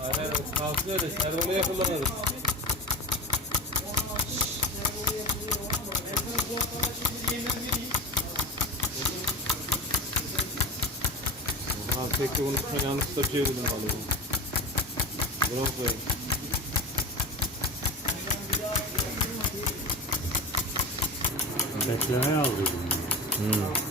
Aynen, kalsın öyle, servoya kullanırız. Abi tek de unutma, yanlışlıkla çevirdim alıyorum. Bırak koyayım. Beklemeye aldıydım.